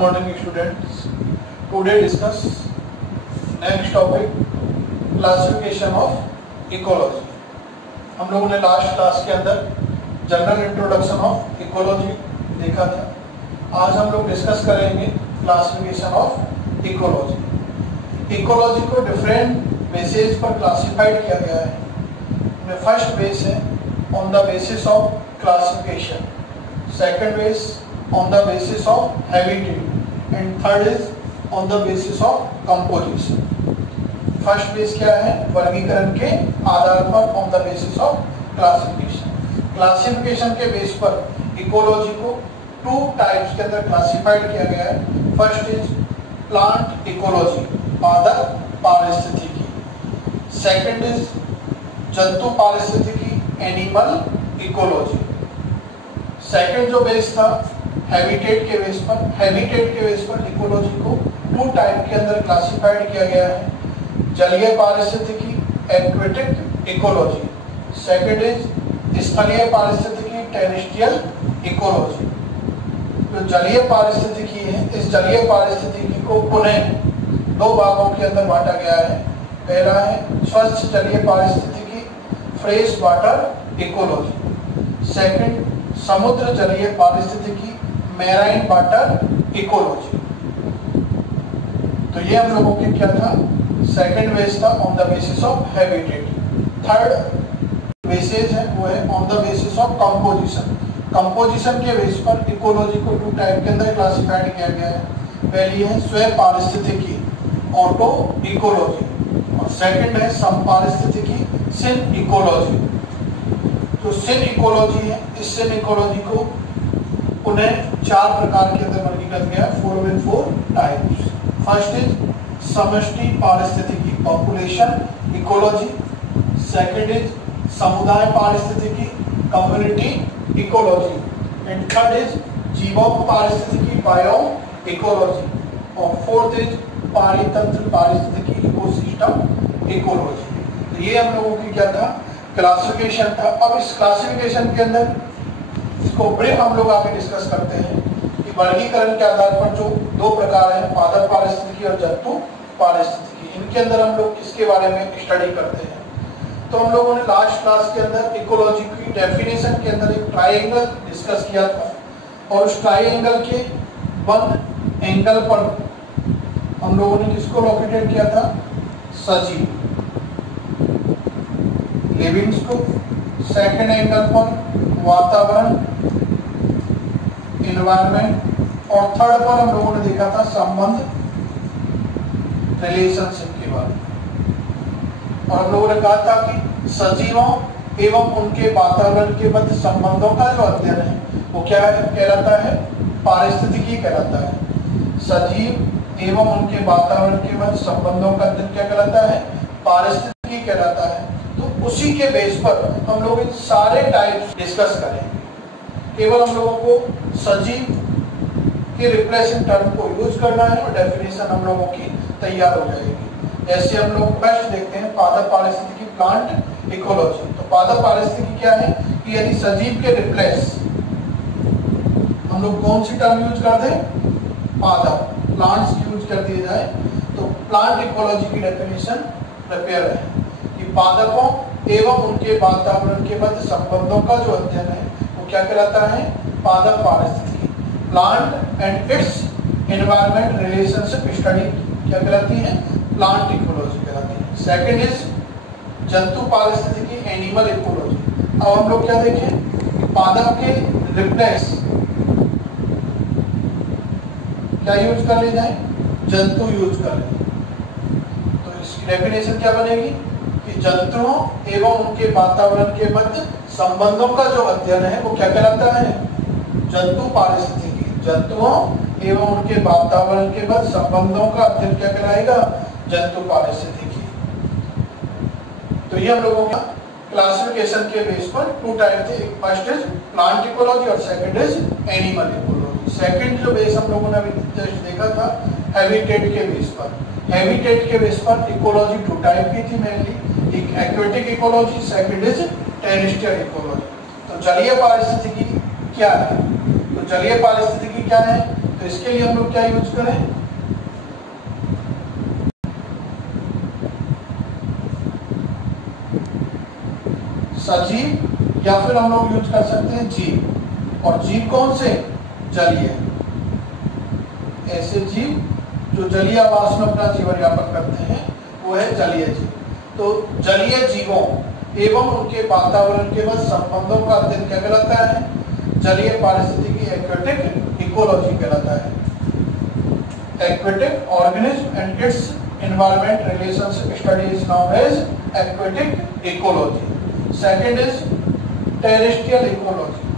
morning students. Today discuss next topic classification of ecology. हम लोगों ने लास्ट क्लास के अंदर जनरल इंट्रोडक्शन ऑफ इकोलॉजी देखा था. आज हम लोग डिस्कस करेंगे क्लासिफिकेशन ऑफ इकोलॉजी. इकोलॉजी को डिफरेंट बेसिस पर क्लासिफाइड किया गया है. फर्स्ट बेस है on the basis of classification, second base on the basis of habitat and third is on the basis of composition. First base क्या है? वर्गीकरण के आधार पर on the basis of classification. Classification के बेस पर ecology को two types के अंदर क्लासिफाइड किया गया है. फर्स्ट इज प्लांट इकोलॉजी, पादप पारिस्थितिकी. सेकंड इज जंतु पारिस्थितिकी, एनिमल इकोलॉजी. सेकंड जो बेस था हैबिटेट के बेस पर. हैबिटेट के बेस पर इकोलॉजी को टू टाइप के अंदर क्लासिफाइड किया गया है. जलीय पारिस्थितिकी, एक्वेटिक इकोलॉजी. सेकंड इज स्थलीय पारिस्थितिकी, टेरेस्ट्रियल इकोलॉजी. जो जलीय पारिस्थितिकी है, इस जलीय पारिस्थितिकी को पुनः दो भागों के अंदर बांटा गया है. पहला है स्वच्छ जलीय पारिस्थितिकी, फ्रेश वाटर इकोलॉजी. सेकंड समुद्र जलीय पारिस्थितिकी, मैराइन वाटर इकोलॉजी. तो ये हम लोगों के क्या था? सेकंड बेस था on the basis of habitat. Third basis है वो है on the basis of composition. Composition के बेस पर इकोलॉजी को टू टाइप के अंदर क्लासिफाइड किया गया है. पहली है स्व पारिस्थितिकी, ऑटो इकोलॉजी, और सेकंड है सम पारिस्थितिकी, सिन इकोलॉजी. तो सिन इकोलॉजी है, इस सिन इकोलॉजी को उन्हें चार प्रकार के अंदर वर्गीकृत किया है, 4 टाइप्स. फर्स्ट इज समष्टि पारिस्थितिकी, पॉपुलेशन इकोलॉजी. सेकंड इज समुदाय पारिस्थितिकी, community ecology. And third is जीवोप पारिस्थितिकी, बायोम इकोलॉजी. और फोर्थ इज पारितंत्र पारिस्थितिकी, इकोसिस्टम इकोलॉजी. तो ये हम लोगों की क्या था? क्लासिफिकेशन था. अब इस क्लासिफिकेशन के अंदर इसको ब्रीफ हम लोग आगे डिस्कस करते हैं कि वर्गीकरण के आधार पर जो दो प्रकार हैं, पादप पारिस्थितिकी और जंतु पारिस्थितिकी, इनके अंदर हम लोग किसके बारे में स्टडी करते हैं. तो हम लोगों ने लास्ट क्लास के अंदर इकोलॉजी की डेफिनेशन के अंदर एक ट्राइंगल डिस्कस किया था, और उस ट्राइंगल के वन एंगल पर हम लोगों ने किसको लोकेटेड किया था? सजीव, लिविंग्स को. सेकंड एंगल पर वातावरण, इन्वायरमेंट, और थर्ड पर हम लोगों ने देखा था संबंध, रिलेशनशिप के बारे में. और हम लोगों ने कहा था कि सजीवों एवं उनके वातावरण के मध्य संबंधों का जो अध्ययन है वो क्या कहलाता है? पारिस्थितिकी कहलाता है. सजीव एवं उनके वातावरण के मध्य संबंधों का अध्ययन क्या कहलाता है? पारिस्थितिकी कहलाता है. तो उसी के बेस पर हम लोग इन सारे टाइप्स डिस्कस करेंगे. केवल हम लोगों को सजीव के रिप्लेसिंग टर्म को यूज करना है और डेफिनेशन हम लोगों की तैयार हो जाएगी. जैसे हम लोग फर्स्ट देखते हैं पादप पारिस्थितिकी, प्लांट इकोलॉजी. तो पादप पारिस्थितिकी क्या है कि यदि सजीव के रिप्लेस हम लोग कौन सी टर्म यूज कर दें? पादप, प्लांट्स यूज कर दिए जाए तो प्लांट इकोलॉजी की डेफिनेशन प्रिपेयर है कि पादपों एवं उनके वातावरण के मध्य संबंधों का जो अध्ययन है वो क्या कहलाता है? पादप पारिस्थितिकी. Plant and its environment relationship study क्या कहलाती है? प्लांट इकोलॉजी कहलाती है. सेकंड इज जंतु पारिस्थितिकी, एनिमल इकोलॉजी. अब हम लोग क्या देखें? पादप के रिप्लेस क्या यूज कर ले जाए? जंतु यूज कर ले. तो इसकी डेफिनेशन क्या बनेगी कि जंतुओं एवं उनके वातावरण के मध्य संबंधों का जो अध्ययन है वो क्या कहलाता है? जंतु पारिस्थितिकी. जंतुओं एवं उनके वातावरण के मध्य संबंधों का अध्ययन क्या कहलाएगा? जंतु पारिस्थितिकी. तो ये हम लोगों का क्लासिफिकेशन के बेस पर टू टाइप थे. फर्स्ट इज प्लांट इकोलॉजी और second is animal ecology. Second जो बेस हम लोगों ने अभी जस्ट देखा था हैबिटेट के बेस पर. हैबिटेट के बेस पर इकोलॉजी टू टाइप की थी मेनली, एक aquatic ecology, second is terrestrial ecology. तो जलीय पारिस्थितिकी क्या है? तो जलीय पारिस्थितिकी क्या है तो इसके लिए हम लोग क्या यूज करें, सजीव या फिर हम लोग यूज कर सकते हैं जीव। और जीव कौन से, जलीय, ऐसे जीव जो जलीय आवास में अपना जीवन यापन करते हैं वो है जलीय जीव। तो जलीय जीवों एवं उनके वातावरण के मध्य संबंधों का अध्ययन क्या कहलाता है, जलीय पारिस्थितिकी एक्वेटिक इकोलॉजी कहलाता है। Aquatic organism and its environment relationship study is known as aquatic ecology. Second is terrestrial ecology.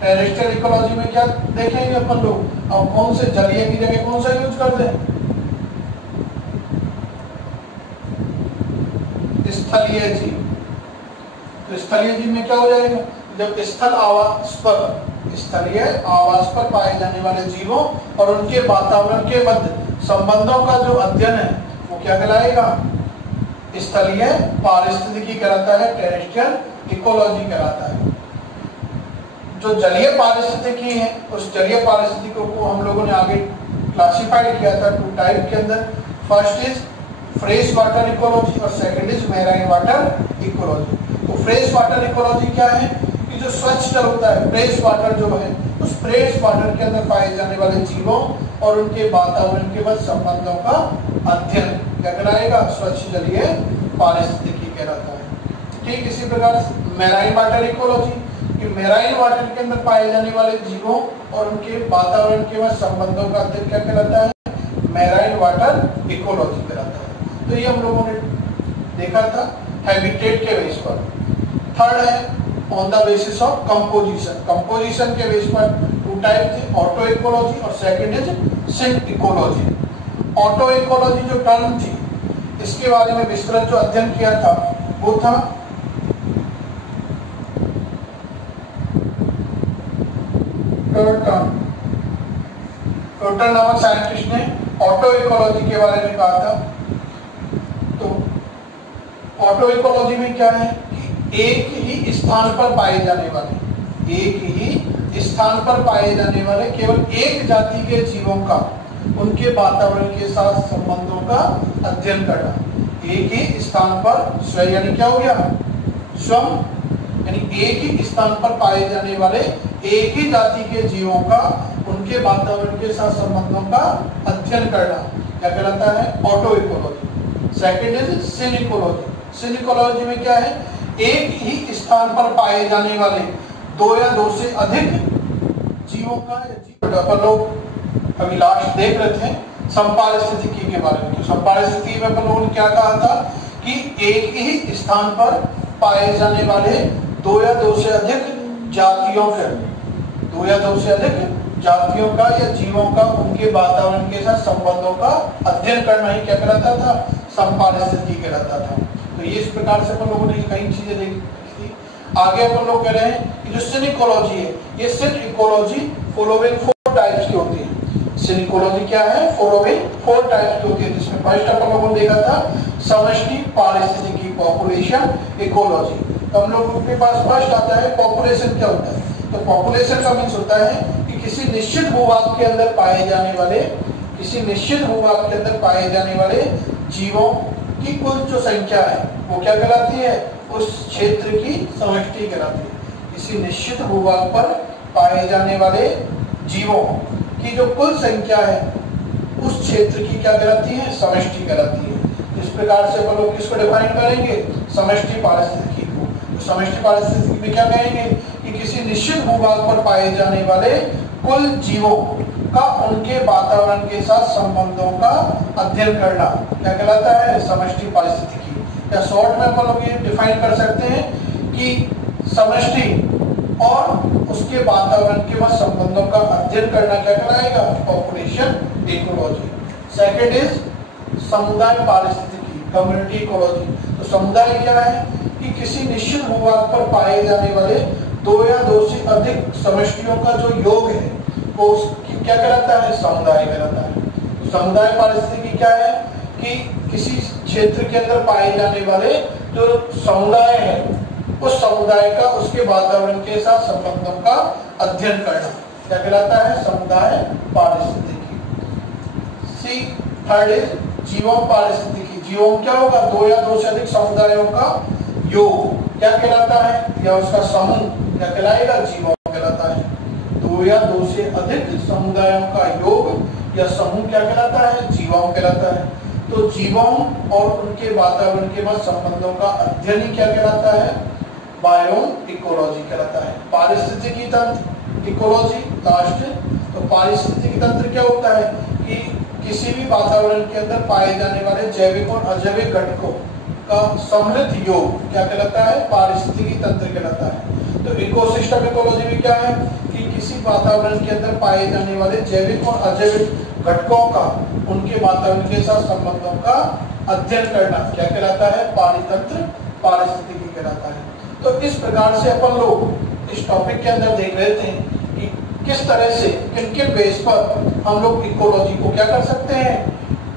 Terrestrial ecology में क्या देखेंगे अपन लोग, अब कौन से जलीय की जगह कौन सा यूज करते हैं, स्थलीय जीव। तो स्थलीय जीव में क्या हो जाएगा, जब स्थल आवास पर, स्थलीय आवास पर पाए जाने वाले जीवों और उनके वातावरण के मध्य संबंधों का जो अध्ययन है वो क्या कहलाएगा, स्थलीय पारिस्थितिकी कहलाता है, टेरेस्ट्रियल इकोलॉजी कहलाता है। जो जलीय पारिस्थितिकी है उस जलीय पारिस्थितिकी को हम लोगों ने आगे क्लासिफाइड किया था 2 टाइप के अंदर। First is fresh water ecology और second is marine water ecology. तो फ्रेश वाटर इकोलॉजी क्या है कि जो स्वच्छ जल होता है, फ्रेश वाटर जो है, उस फ्रेश वाटर के अंदर पाए जाने वाले जीवों और उनके वातावरण के मध्य संबंधों का अध्ययन क्या कहलाएगा, स्वच्छ जलीय पारिस्थितिकी कहलाता है। ठीक इसी प्रकार मैराइन वाटर इकोलॉजी, कि मैराइन वाटर के अंदर पाए जाने वाले जीवों और उनके वातावरण के मध्य संबंधों का अध्ययन क्या कहलाता है, मैराइन वाटर इकोलॉजी कहलाता है। तो ये हम लोगों ने देखा था हैबिटेट के बेस पर। थर्ड है on the basis of composition. Composition के बेस पर 2 टाइप थे, ऑटो इकोलॉजी और second is synecology. Auto ecology जो टर्म थी इसके बारे में विस्तृत जो अध्ययन किया था वो था कर्टन नामक साइंटिस्ट ने ऑटो इकोलॉजी के बारे में कहा था। तो ऑटो इकोलॉजी में क्या है, एक ही स्थान पर पाए जाने वाले, एक ही स्थान पर पाए जाने वाले केवल एक जाति के जीवों का उनके वातावरण के साथ संबंधों का अध्ययन करना। एक ही स्थान पर स्व यानी क्या हो गया, स्वम यानी एक ही स्थान पर पाए जाने वाले एक ही जाति के जीवों का उनके वातावरण के साथ संबंधों का अध्ययन करना क्या कहलाता है, auto ecology. Second is synecology. Synecology में क्या है, एक ही स्थान पर पाए जाने वाले 2 या 2 से अधिक जीवों का अपन लोग अभी लास्ट देख रहे थे समपारिस्थितिकी के बारे में। तो समपारिस्थितिकी में अपन लोगों ने क्या कहा था कि एक ही स्थान पर पाए जाने वाले 2 या 2 से अधिक जातियों के, 2 या 2 से अधिक जातियों का या जीवों का उनके वातावरण के साथ संबंधों का अध्ययन करना ही क्या कहलाता था, समपारिस्थितिकी कहलाता था। तो ये इस प्रकार से अपन लोगों ने कई चीजें देखी थी। आगे अपन लोग कह रहे हैं कि जो सिन इकोलॉजी है, ये सिन इकोलॉजी फॉलोइंग 4 टाइप्स की होती है। सिन इकोलॉजी क्या है, फॉलोइंग 4 टाइप्स की होती है, जिसमें फर्स्ट अपन लोगों ने देखा था समष्टि पारिस्थितिकी, पॉपुलेशन इकोलॉजी। तो हम लोगों के पास फर्स्ट आता है पॉपुलेशन क्या होता है। तो पॉपुलेशन का मीन्स होता है कि किसी निश्चित भूभाग के अंदर पाए जाने वाले, किसी निश्चित भूभाग के अंदर पाए जाने वाले जीवों की कुल जो संख्या है वो क्या कहलाती है, उस क्षेत्र की समष्टि कहलाती है। किसी निश्चित भूभाग पर पाए जाने वाले जीवों की जो कुल संख्या है उस क्षेत्र की क्या कहलाती है, समष्टि कहलाती है। इस प्रकार से अपन लोग किसको डिफाइन करेंगे, समष्टि पारिस्थितिकी को। तो समष्टि पारिस्थितिकी में क्या कहेंगे कि किसी निश्चित भूभाग पर पाए जाने वाले कुल जीवों का उनके वातावरण के साथ संबंधों का अध्ययन करना क्या कहलाता है, समष्टि पारिस्थितिकी। या शॉर्ट में अपन लोग ये डिफाइन कर सकते हैं कि समष्टि और उसके वातावरण के मध्य संबंधों का अध्ययन करना क्या कहलाएगा, पॉपुलेशन इकोलॉजी। सेकंड इज समुदाय पारिस्थितिकी, कम्युनिटी इकोलॉजी। तो समुदाय क्या है कि किसी निश्चित भूभाग पर पाए जाने वाले 2 या 2 से अधिक समष्टियों का जो योग है वो क्या कहलाता है, समुदाय कहलाता है। समुदाय पारिस्थितिकी क्या है कि किसी क्षेत्र के अंदर पाए जाने वाले जो समुदाय है उस समुदाय का उसके वातावरण के साथ संबंधों का अध्ययन करना क्या कहलाता है, समुदाय पारिस्थितिकी। पारिस्थितिकी, थर्ड इज जीवोम पारिस्थितिकी। जीवोम क्या होगा? दो या दो से अधिक समुदायों का योग क्या कहलाता है, या उसका समूह क्या कहलाएगा? जीवोम कहलाता है। दो या दो से अधिक समुदायों का योग या समूह क्या कहलाता है? जीवोम कहलाता है। तो जीवोम और उनके वातावरण के मध्य संबंधों का अध्ययन ही क्या कहलाता है? बायोम इकोलॉजी कहलाता है। पारिस्थितिकी तंत्र, इकोलॉजी लास्ट। तो पारिस्थितिकी तंत्र क्या होता है कि किसी भी वातावरण के अंदर पाए जाने वाले जैविक और अजैविक घटकों का सम्मिलित योग क्या कहलाता है? पारिस्थितिकी तंत्र कहलाता है। तो इकोसिस्टम इकोलॉजी भी क्या है कि किसी वातावरण के अंदर पाए जाने वाले जैविक और अजैविक घटकों का उनके वातावरण के साथ संबंधों का अध्ययन करना क्या कहलाता है? पारितंत्र, पारिस्थितिकी कहलाता है। तो इस प्रकार से अपन लोग इस टॉपिक के अंदर देख रहे थे कि किस तरह से किनके बेस पर हम लोग इकोलॉजी को क्या कर सकते हैं?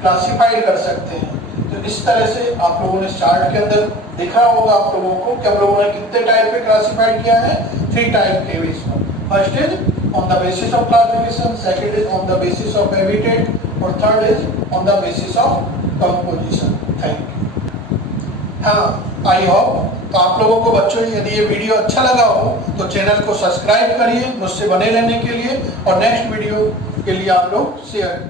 क्लासिफाइड कर सकते हैं। तो इस तरह से आप लोगों ने चार्ट के अंदर दिखा होगा आप लोगों को कि हम लोगों ने कितने टाइप पे क्लासिफाइड किया है? 3 टाइप के बेस पर। First is on the basis of classification, second is on the basis of habitat और third is on the basis of composition. Thank you. हाँ, आई होप तो आप लोगों को बच्चों यदि ये वीडियो अच्छा लगा हो तो चैनल को सब्सक्राइब करिए मुझसे बने रहने के लिए, और नेक्स्ट वीडियो के लिए आप लोग शेयर करिए।